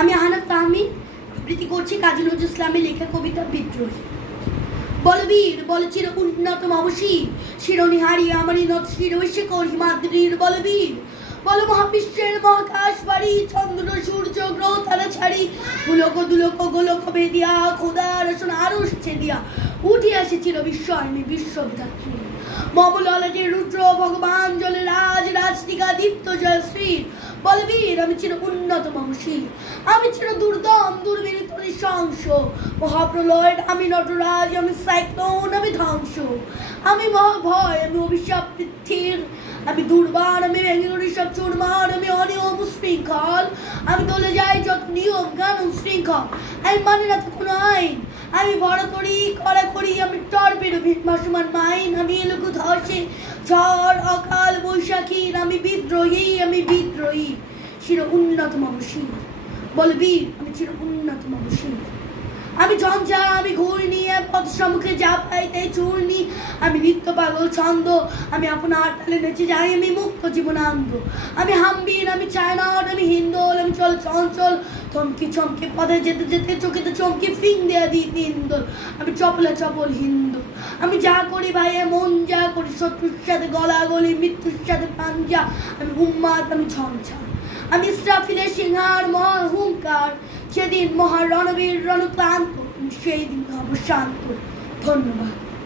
আমি আহনাফ তাহমিদ আবৃত্তি করছি কাজী নজরুল ইসলামের লেখা কবিতা বিদ্রোহী। বলবীর বলে চির উন্নত মমশীর শিরোনি হারিয়ে আমারই নত শিরোষে করি মাদ্রির বলবীর বল মহাবিশ্বের মহাকাশ বাড়ি চন্দ্র সূর্য গ্রহ তারা ছাড়ি গোলক দুলক গোলক ভেদিয়া খোদার আসন আরো ছেদিয়া উঠে আসে চির বিস্ময় বিশ্ববিধাত্রী মমলালজে রুদ্র ভগবান জলে রাজ রাজতিকা দীপ্ত জয়শ্রীর বলবীর আমি চির উন্নত মমশীর আমি চির দুর্দম দুর্বিনীত নৃশংস মহাপ্রলয় আমি নটরাজ আমি সাইক্লোন আমি ধ্বংস আমি মহাভয় আমি অভিশাপ পৃথিবীর আমি দুর্বার আমি ভেঙে সব চুরমার আমি অনিয়ম শৃঙ্খল আমি দলে যাই যত নিয়ম গান শৃঙ্খল আমি মানে না তো কোনো আইন আমি বড় করি করা করি আমি টর্পেডো ভাসমান মাইন আমি এলোকু ধসে ঝড় অকাল বৈশাখীর আমি বিদ্রোহী চির উন্নত মমশীর বলবীর আমি চির উন্নত মমশীর আমি ঝঞ্ঝা আমি ঘূর্ণি পথ সম্মুখে যা পাই তাই চূর্ণি আমি নিত্য পাগল ছন্দ আমি আপনার তালে নেচে যাই আমি মুক্ত জীবনানন্দ আমি হাম্বির আমি চায়নাট আমি হিন্দোল আমি চল চঞ্চল থমকি চমকে পথে যেতে যেতে চোখেতে চমকে ফিং দেয়া দিই হিন্দোল আমি চপলা চপল হিন্দু আমি যা করি ভাই মন যা করি শত্রুর সাথে গলাগলি মৃত্যুর সাথে পাঞ্জা আমি উম্মাদ আমি ঝঞ্ঝা আমি ইসরাফিলের সিংহার মহাহুঙ্কার সেদিন মহারণবীর রণক্লান্ত সেই দিন হব শান্ত। ধন্যবাদ।